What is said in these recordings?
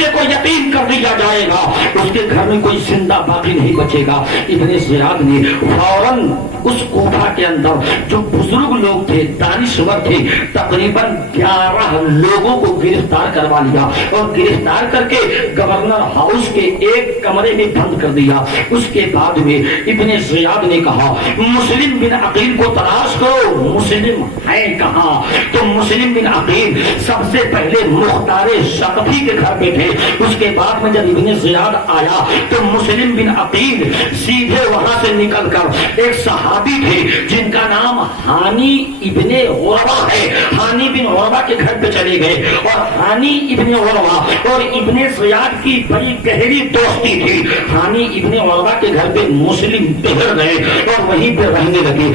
بچے کو یتیم کر دیا جائے گا، اس کے گھر میں کوئی زندہ باقی نہیں بچے گا۔ ابن زیاد نے فوراً اس کوفہ کے اندر جو بزرگ لوگ تھے، دانشور تھے، تقریباً 11 لوگوں کو گرفتار کروا لیا اور گرفتار کر کے گورنر ہاؤس کے ایک کمرے میں بند کر دیا۔ اس کے بعد میں ابن زیاد نے کہا مسلم بن عقیل کو تلاش کرو، مسلم ہے کہاں؟ تو مسلم بن عقیل سب سے پہلے مختار ثقفی کے گھر پہ تھے۔ اس کے بعد میں جب ابن زیاد آیا تو مسلم بن عقیل سیدھے وہاں سے نکل کر ایک صحابی تھے جن کا نام ہانی ابن عروہ ہے، ہانی بن عروہ کے گھر پہ چلے گئے اور ہانی ابن عروہ اور ابن زیاد کی بڑی گہری دوستی تھی۔ ہانی ابن عروہ کے گھر پہ مسلم ٹھہر گئے اور وہیں پہ رہنے لگے۔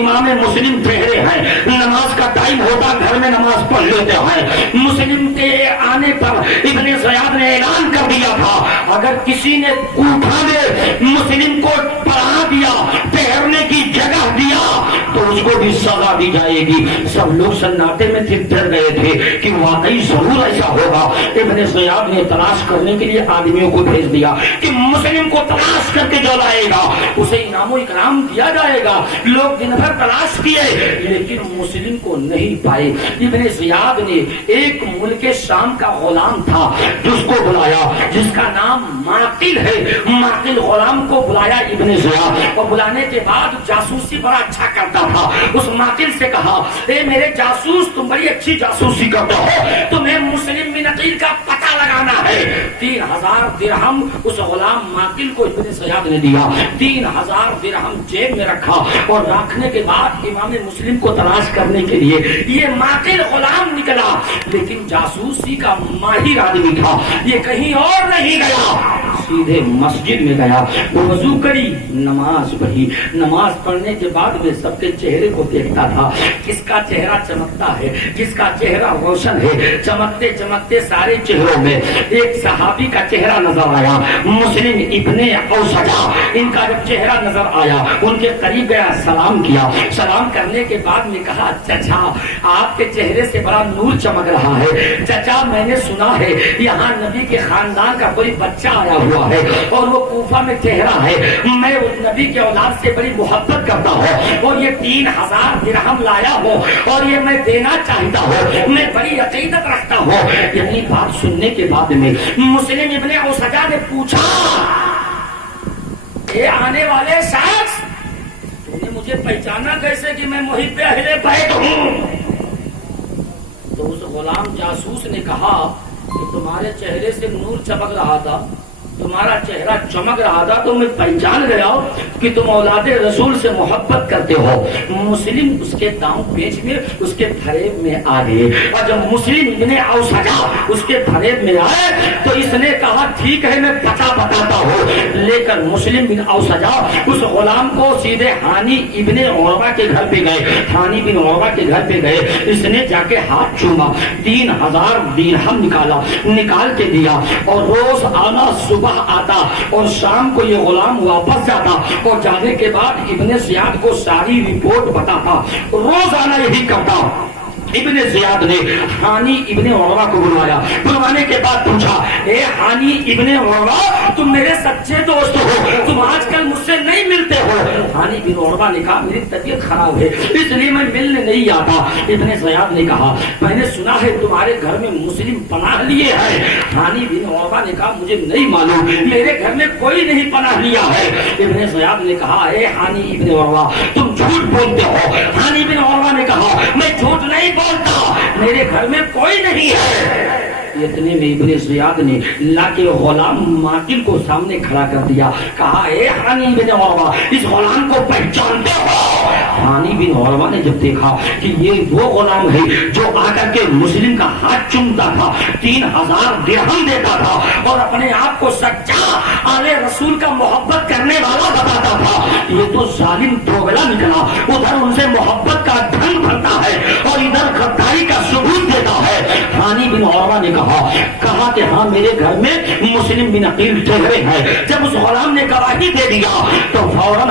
امام مسلم ٹھہرے ہیں، نماز کا ٹائم ہوتا گھر میں نماز پڑھ لیتے ہیں۔ مسلم کے آنے پر ابن زیاد نے اعلان کر دیا تھا اگر کسی نے کوفہ میں مسلم کو پڑھا دیا، ٹھہرنے کی جگہ دیا تو اس کو بھی سزا دی جائے گی۔ سب لوگ سناٹے میں ڈر گئے تھے کہ واقعی ضرور ایسا ہوگا۔ ابن زیاد نے تلاش کرنے کے لیے آدمیوں کو بھیج دیا کہ مسلم کو تلاش کر کے جو لائے گا اسے انعام و اکرام دیا جائے گا۔ لوگ دن بھر تلاش کیے لیکن مسلم کو نہیں پائے۔ ابن زیاد نے ایک ملک شام کا غلام تھا جس کو بلایا، جس کا نام معقل ہے، معقل غلام کو بلایا ابن زیاد، اور بلانے کے بعد جاسوسی بڑا اچھا کرتا تھا۔ اس معقل سے کہا اے میرے جاسوس تم بڑی اچھی جاسوسی کرتے ہو، تمہیں مسلم بن عقیل کا پتہ لگانا ہے۔ 3000 درہم اس غلام معقل کو ابن زیاد نے دیا۔ 3000 درہم جیب میں رکھا اور رکھنے کے بعد امام مسلم کو تلاش کرنے کے لیے یہ معقل غلام نکلا، لیکن جاسوسی کا ماہر آدمی تھا، یہ کہیں اور نہیں گیا، سیدھے مسجد میں گیا، وضو کری، نماز پڑھی۔ نماز پڑھنے کے بعد میں سب کے چہرے کو دیکھتا تھا، کس کا چہرہ چمکتا ہے، کس کا چہرہ روشن ہے۔ چمکتے چمکتے سارے چہروں میں ایک صحابی کا چہرہ نظر آیا، مسلم ابن اوسجہ۔ ان کا جب چہرہ نظر آیا ان کے قریب گیا، سلام کیا۔ سلام کرنے کے بعد نے کہا چچا آپ کے چہرے سے بڑا نور چمک رہا ہے، چچا میں نے سنا ہے یہاں نبی کے خاندان کا کوئی بچہ آیا ہوا ہے اور وہ کوفہ میں ٹھہرا ہے، میں اس نبی کے اولاد سے بڑی محبت کرتا ہوں اور یہ 3000 درہم لایا ہوں اور یہ میں دینا چاہتا ہوں، میں بڑی عقیدت رکھتا ہوں۔ یعنی بات سننے کے بعد میں مسلم ابن اوسجہ نے پوچھا اے آنے والے شخص تم نے مجھے پہچانا کیسے کہ میں محب اہل بیت ہوں؟ تو اس غلام جاسوس نے کہا کہ تمہارے چہرے سے نور چمک رہا تھا، تمہارا چہرہ چمک رہا تھا تو میں پہچان گیا کہ تم اولاد رسول سے محبت کرتے ہو۔ مسلم اس کے داؤں پیچ میں اس کے فریب میں آ گئے، اور جب مسلم ابن اوسجہ اس کے فریب میں آئے تو اس نے کہا ٹھیک ہے میں پتہ بتاتا ہوں، لے کر مسلم بن اوسجہ اس غلام کو سیدھے ہانی ابن عروہ کے گھر پہ گئے۔ ہانی بن عروہ کے گھر پہ گئے، اس نے جا کے ہاتھ چوما، 3000 درہم نکالا، نکال کے دیا، اور روز آنا صبح آتا اور شام کو یہ غلام واپس جاتا اور جانے کے بعد ابن زیاد کو ساری رپورٹ بتاتا، روزانہ یہی کرتا۔ ابن زیاد نے ہانی ابن عروہ کو بلوایا، بلوانے کے بعد پوچھا اے ہانی ابن عروہ تم میرے سچے دوست ہو، تم آج کل مجھ سے نہیں ملتے ہو؟ ہانی ابن عروہ نے کہا میری طبیعت خراب ہے اس لیے میں ملنے نہیں آتا۔ ابن زیاد نے کہا میں نے سنا ہے تمہارے گھر میں مسلم پناہ لیے ہیں۔ ہانی ابن عروہ نے کہا مجھے نہیں معلوم، میرے گھر میں کوئی نہیں پناہ لیا ہے۔ ابن زیاد نے کہا اے ہانی ابن عروہ تم جھوٹ بولتے ہو۔ ہانی ابن عروہ نے کہا میں جھوٹ نہیں بولتا، میرے گھر میں کوئی نہیں ہے۔ اتنے میں ابن زیاد نے لا کے غلام معقل کو سامنے کھڑا کر دیا، کہا اے ہانی بن عروہ اس غلام کو پہچانتے ہو؟ ہانی بن عروہ نے جب دیکھا کہ یہ وہ غلام ہے جو آ کر کے مسلم کا ہاتھ چومتا تھا، 3000 درہم دیتا تھا اور اپنے آپ کو سچا آل رسول کا محبت کرنے والا بتاتا تھا، یہ تو ظالم دوغلا نکلا، ادھر ان سے محبت کا ڈھنگ بھرتا ہے اور ادھر غداری کا ثبوت دیتا ہے۔ ہانی بن عروہ نے کہا کہ ہاں میرے گھر میں مسلم بن عقیل ٹھہرے ہیں۔ جب اس غلام نے گواہی دے دیا تو فوراً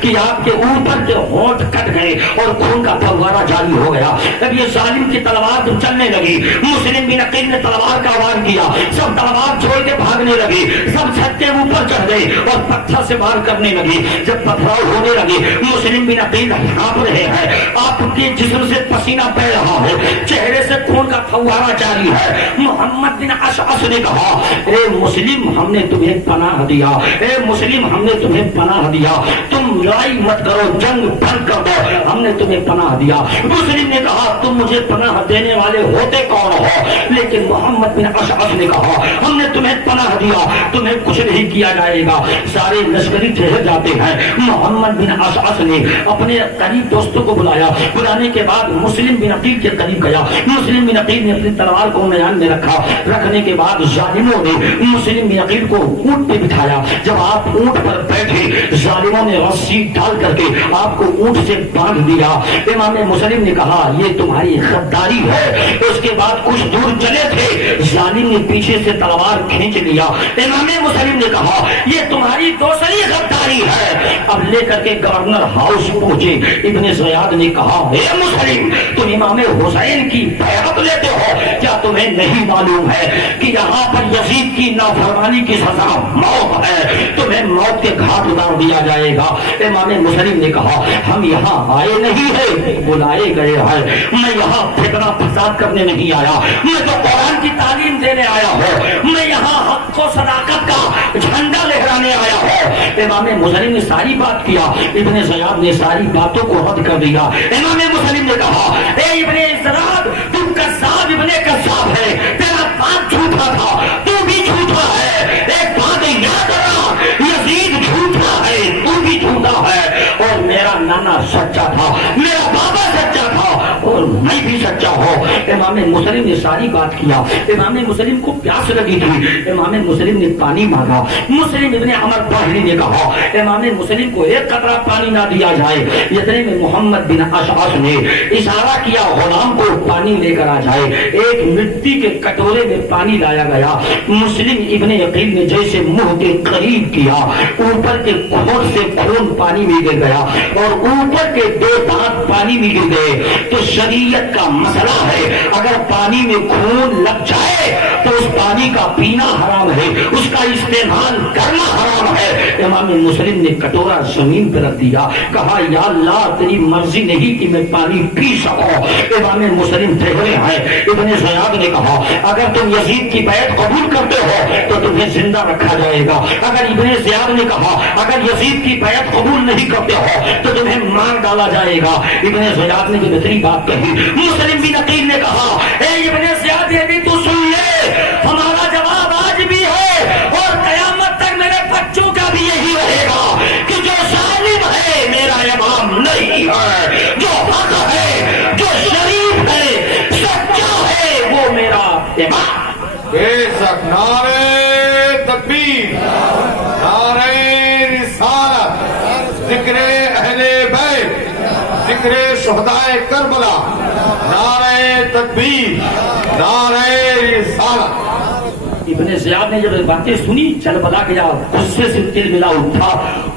کہ آپ کے اوپر کے ہونٹ کٹ گئے اور خون کا فوارہ جاری ہو گیا. اب یہ ظالم کی تلوار چلنے لگی. مسلم بن عقیل نے تلوار کا وار کیا, سب تلوار چھوڑ کے بھاگنے لگے, سب چھت کے اوپر چڑھ گئے اور پتھر سے وار کرنے لگے. جب پتھراؤ ہونے لگے مسلم بن عقیل کانپ رہے ہیں, آپ کے جسم سے پسینہ بہ رہا ہے, چہرے سے خون کا فوارہ جاری ہے. محمد بن اشعث نے کہا اے مسلم ہم نے تمہیں پناہ دیا, اے مسلم ہم نے تمہیں پناہ دیا, تم لڑائی مت کرو, جنگ بند کر دو, ہم نے تمہیں پناہ دیا. مسلم نے کہا تم مجھے پناہ دینے والے ہوتے کون ہو؟ لیکن محمد بن اشعث نے کہا ہم نے تمہیں پناہ دیا, تمہیں کچھ نہیں کیا جائے گا. سارے لشکری ٹھہر جاتے ہیں. محمد بن اشعث نے اپنے قریب دوستوں کو بلایا. بلانے کے بعد مسلم بن عقیل کے قریب گیا. مسلم بن عقیل نے اپنی تلوار کو میدان میں رکھا. رکھنے کے بعد ظالموں نے مسلم بن عقیل کو اونٹ پہ بٹھایا. جب آپ اونٹ پر بیٹھے ظالموں نے رسی ڈال کر کے آپ کو اونٹ سے باندھ دیا. امام مسلم نے کہا یہ تمہاری غداری ہے. اس کے بعد کچھ دور چلے تھے, ظالم نے پیچھے سے تلوار کھینچ لیا. امام مسلم نے کہا یہ تمہاری دوسری غداری ہے. اب لے کر کے گورنر ہاؤس پہنچے. ابن زیاد نے کہا اے مسلم تم امام حسین کی بیعت لیتے ہو, کیا تمہیں نہیں معلوم ہے کہ یہاں پر یزید کی نافرمانی کی سزا موت ہے, تمہیں موت کے گھاٹ اتار دیا جائے گا. امام مسلم نے کہا ہم یہاں آئے نہیں ہیں, بلائے گئے ہیں. میں یہاں فتنہ فساد کرنے نہیں آیا, میں تو قرآن کی تعلیم دینے آیا ہوں, میں یہاں حق و صداقت کا جھنڈا لہرانے آیا ہوں. امام مسلم نے ساری بات کیا. ابن زیاد نے ساری باتوں کو رد کر دیا. امام مسلم نے کہا اے ابن زیاد تم کذاب ابن کذاب ہے, تیرا باپ جھوٹا تھا, تو بھی جھوٹا ہے. ایک بات یاد رکھنا یزید جھوٹا ہے, تو بھی جھوٹا ہے, اور میرا نانا سچا تھا, میرا بابا سچا تھا, اور میں بھی سچا ہوں. امام مسلم نے ساری بات کیا. امام مسلم کو پیاس لگی تھی. امام مسلم نے پانی مانگا. مسلم ابن عمر باہری نے کہا امام مسلم کو ایک قطرہ پانی نہ دیا جائے. اتنے میں محمد بن اشعث نے اشارہ کیا غلام کو پانی لے کر آ جائے. ایک مٹی کے کٹورے میں پانی لایا گیا. مسلم ابن عقیل نے جیسے منہ کے قریب کیا, اوپر کے کھوٹ سے خون پانی میں گر گیا اور اوپر کے 2 دانت پانی میں گر گئے. تو شریعت کا مسئلہ ہے, اگر پانی میں خون لگ جائے تو اس پانی کا پینا حرام ہے, اس کا استعمال کرنا حرام ہے. امام مسلم نے کٹورا زمین پر رکھ دیا. کہا یا اللہ تیری مرضی نہیں کہ میں پانی پی سکوں. امام مسلم ٹھہرے ہیں. ابن زیاد نے کہا اگر تم یزید کی بیعت قبول کرتے ہو تو تمہیں زندہ رکھا جائے گا. اگر ابن زیاد نے کہا اگر یزید کی بیعت قبول نہیں کرتے ہو تو تمہیں مار ڈالا جائے گا. ابن زیاد نے جو بہتری بات کہی. مسلم بن عقیل نے کہا اے ابن زیاد یہ بھی تو سن لے, ہمارا جواب آج بھی ہے اور قیامت تک میرے بچوں کا بھی یہی رہے گا کہ جو ظالم ہے میرا امام نہیں ہے, جو حق ہے, جو شریف ہے, سچا ہے, وہ میرا امام. بے شک نعرے تکبیر, نعرے رسالت, ذکر اہل بیت, ذکر شہدائے کربلا, نعرے تکبیر, نعرے رسالت. ابن زیاد نے جب باتیں سنی چلبلا گیا, غصے سے تل ملا اٹھا.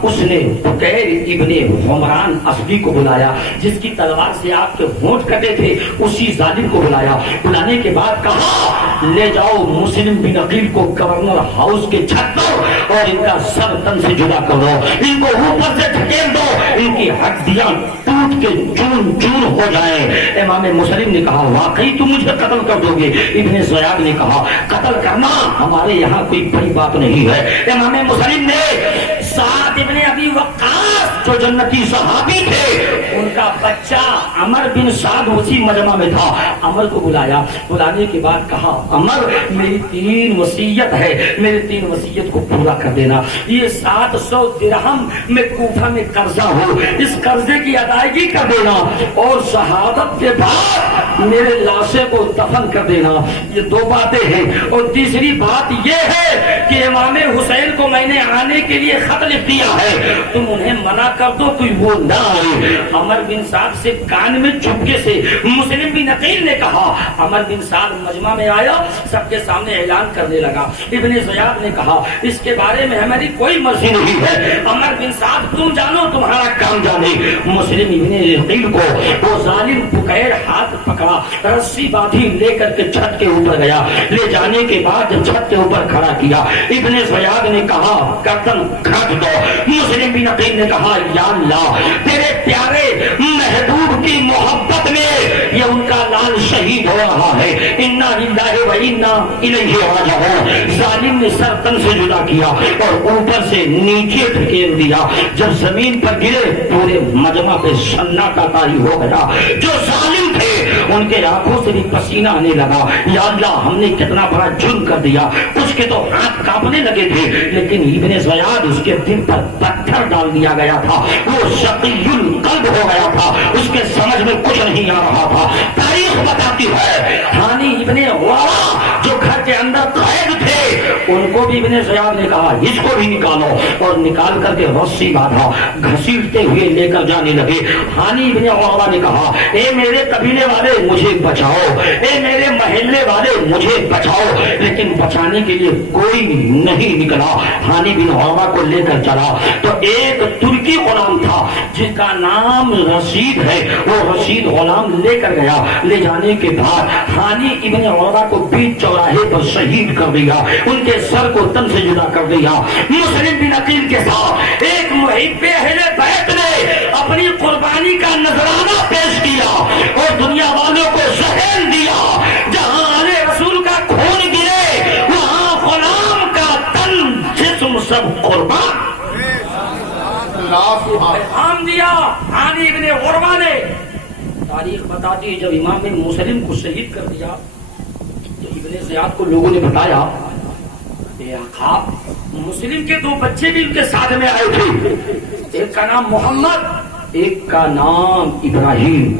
اس نے بکیر ابن حمران اسدی کو بلایا جس کی تلوار سے آپ کے ہونٹ کٹے تھے. اسی ظالم کو بلایا. بلانے کے بعد کہا لے جاؤ مسلم بن عقیل کو گورنر ہاؤس کے چھت پر اور ان کا سر تن سے جدا کرو, ان کو اوپر سے ڈھکیل دو, ان کی ہڈیاں ٹوٹ کے چون چون ہو جائے. امام مسلم نے کہا واقعی تم مجھے قتل کر دو گے؟ ابن زیاد نے کہا قتل کرنا ہمارے یہاں کوئی بڑی بات نہیں ہے. امام مسلم نے سعد ابن ابی وقاص جو جنتی صحابی تھے ان کا بچہ عمر بن سعد اسی مجمع میں تھا. عمر کو بلایا. بلانے کے بعد کہا عمر میری 3 وصیت ہے, میری 3 وصیت کو پورا کر دینا. یہ 700 درہم میں کوفہ میں قرضہ ہو, اس قرضے کی ادائیگی کر دینا اور شہادت کے بعد میرے لاشے کو دفن کر دینا. یہ 2 باتیں ہیں. اور تیسری بات یہ ہے کہ امام حسین کو میں نے آنے کے لیے خط لکھ دیا ہے, تم انہیں منع کر دو کوئی وہ نہ آئے. عمر بن سعد سے کان میں چپکے سے مسلم بن عقیل نے کہا. عمر بن سعد مجمع میں آیا, سب کے سامنے اعلان کرنے لگا. ابن زیاد نے کہا اس کے بارے میں ہماری کوئی مرضی نہیں ہے. عمر بن سعد تم جانو تمہارا کام جانے. مسلم ابن عقیل کو وہ ظالم بغیر ہاتھ پکڑا, رسی باندھی لے کر کے چھت کے اوپر گیا. لے جانے کے بعد جب چھت کے اوپر کھڑا کیا, ابن زیاد نے کہا گردن کاٹ دو. مسلم بن عقیل نے کہا یا اللہ تیرے پیارے محبوب کی محبت میں یہ ان کا لال شہید ہو رہا ہے. انا للہ و انا الیہ راجعون. ظالم نے سر تن سے جدا کیا اور اوپر سے نیچے دھکیل دیا. جب زمین پر گرے پورے مجمع پہ سناٹا طاری ہو گیا. جو ظالم تھے ان کے آنکھوں سے بھی پسینہ آنے لگا. یا اللہ ہم نے کتنا بڑا جرم کر دیا. کچھ کے تو ہاتھ کانپنے لگے تھے, لیکن ابن زیاد اس کے دل پر پتھر ڈال دیا گیا تھا. وہ شقی القلب ہو گیا تھا, اس کے سمجھ میں کچھ نہیں آ رہا تھا. تاریخ بتاتی ہے ہانی ابن عورہ جو گھر کے اندر قید تھے ان کو بھی ابن زیاد نے کہا اس کو بھی نکالو, اور نکال کر کے رسی باندھا, گھسیٹتے ہوئے لے کر جانے لگے. ہانی ابن عورہ نے کہا اے میرے قبیلے والے مجھے بچاؤ, اے میرے محلے والے مجھے بچاؤ. لیکن بچانے کے لیے کوئی نہیں نکلا. ہانی بن عورہ کو لے کر چلا تو ایک ترکی غلام تھا جس کا نام رشید ہے. وہ رشید غلام لے کر گیا. لے جانے کے بعد ہانی ابن عورہ کو بیچ چوراہے پر شہید کر دیا. ان کے سر کو تن سے جدا کر دیا. مسلم بن عقیل کے ساتھ ایک محب اہل بیت نے اپنی قربانی کا نذرانہ پیش کیا اور دنیا والوں کو ذہن دیا جہاں آل رسول کا خون گرے وہاں غلام کا تن جسم سب قربان. پیغام دیا ہانی ابن عروہ نے. تاریخ بتاتی ہے جب امام مسلم کو شہید کر دیا تو ابن زیاد کو لوگوں نے بتایا اے آقا مسلم کے 2 بچے بھی ان کے ساتھ میں آئے تھے, ایک کا نام محمد, ایک کا نام ابراہیم.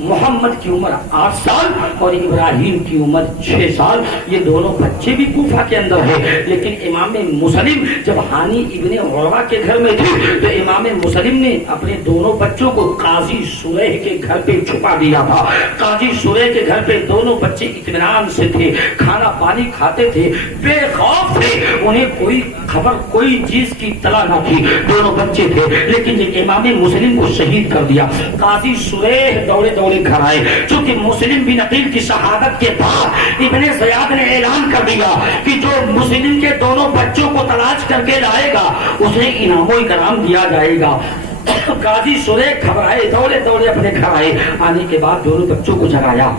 محمد کی عمر 8 سال اور ابراہیم کی عمر 6 سال. یہ دونوں بچے بھی کوفہ کے اندر ہیں. لیکن امام مسلم جب ہانی ابن عروہ کے گھر میں تھے تو امام مسلم نے اپنے دونوں بچوں کو قاضی شریح کے گھر پہ چھپا دیا تھا. قاضی شریح کے گھر پہ دونوں بچے اطمینان سے تھے, کھانا پانی کھاتے تھے, بے خوف تھے. انہیں کوئی خبر کوئی چیز کی اطلاع نہ تھی. دونوں بچے تھے. لیکن جب امام مسلم کو شہید کر دیا قاضی شریح دوڑے گھر آئے. چونکہ مسلم بن عقیل کی شہادت کے بعد ابن زیاد نے اعلان کر دیا کہ جو مسلم کے دونوں بچوں کو تلاش کر کے لائے گا اسے انعام و اکرام دیا جائے گا. قاضی شریح گھبرائے, دوڑے اپنے گھر آئے. آنے کے بعد دونوں بچوں کو جگایا.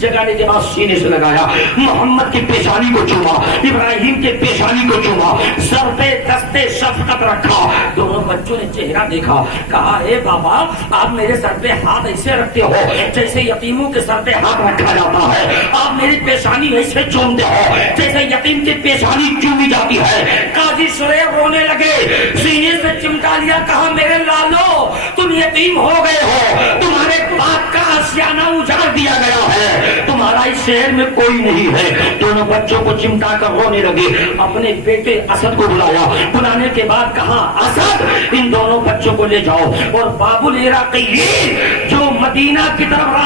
جگانے کے بعد سینے سے لگایا, محمد کی پیشانی کو چوما, ابراہیم کے پیشانی کو چوما, سر پہ دستے شفقت رکھا. دونوں بچوں نے چہرہ دیکھا, کہا اے بابا آپ میرے سر پہ ہاتھ ایسے رکھتے ہو جیسے یتیموں کے سر پہ ہاتھ رکھا جاتا ہے. آپ میری پیشانی ایسے چومتے ہو جیسے یتیم کی پیشانی چومی جاتی ہے. قاضی شریح رونے لگے, سینے سے چمٹا لیا, کہا میرے لالو تم یتیم ہو گئے ہو, تمہارے باپ کا آشیانہ اجاڑ دیا گیا ہے, تمہارا اس شہر میں کوئی نہیں ہے. دونوں بچوں کو چمٹا کر رونے لگے. اپنے بیٹے اسد کو بلایا. بلانے کے بعد کہا اسد ان دونوں بچوں کو لے جاؤ اور باب العراقیین جو مدینہ کی طرف